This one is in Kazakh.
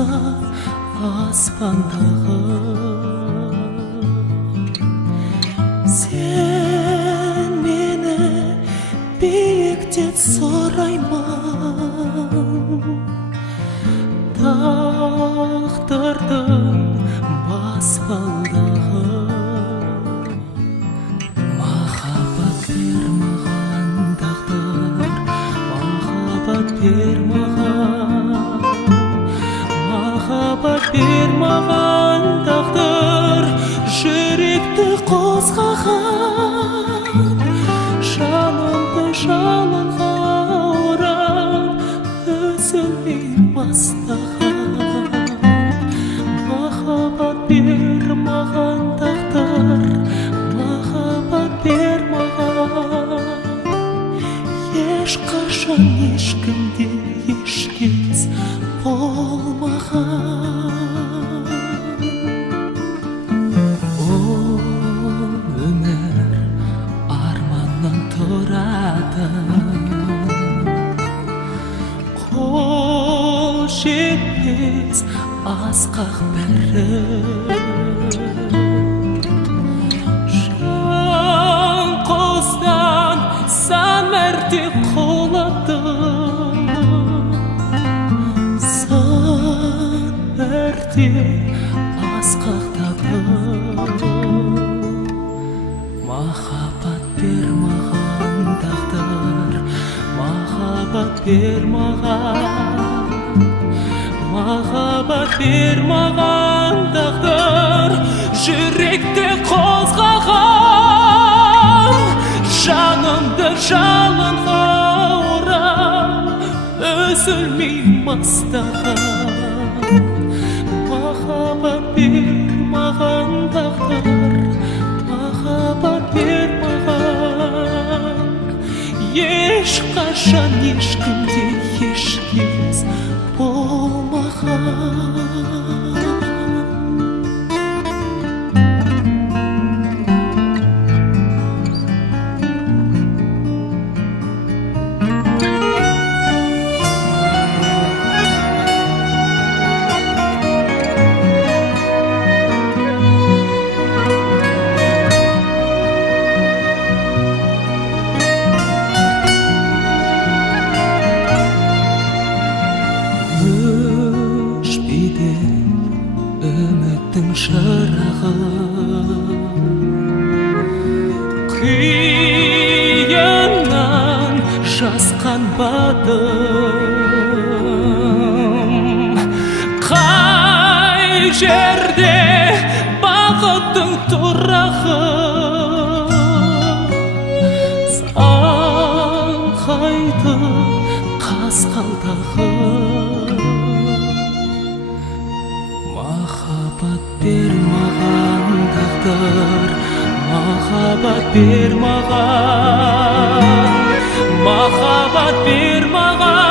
болса аспандағы, сен мені биіктен сұраймын, тағдырдың баспалдағы. Махаббат бер маған тағдыр, махаббат бер маған, махаббат бер маған тағдыр, жүректі қозғаған, жанымды жалынға орап, үзілмей бастаған. Махаббат бер маған тағдыр, махаббат бер маған, ешқашан ешкімде ешкез болмаған. Ол өмір арманнан тұрады, қол жетпес асқақ бірі, жан қостан сан мәрте құладым, сан мәрте асқақтадым. Махаббат бер маған тағдыр, махаббат бер маған, махаббат бер маған тағдыр, жүректі қозғаған, жанымды жалынға орап, үзілмей бастаған. Махаббат бер маған тағдыр, махаббат бер маған, ешқашан ешкімде ешкез болмаған. Өшпейді үміттің шырағы, қияннан жасқанбадым. Қай жерде бақыттың тұрағы, саңқайды қасқалдағы. Махаббат бер маған тағдыр, махаббат бер маған, махаббат бер маған.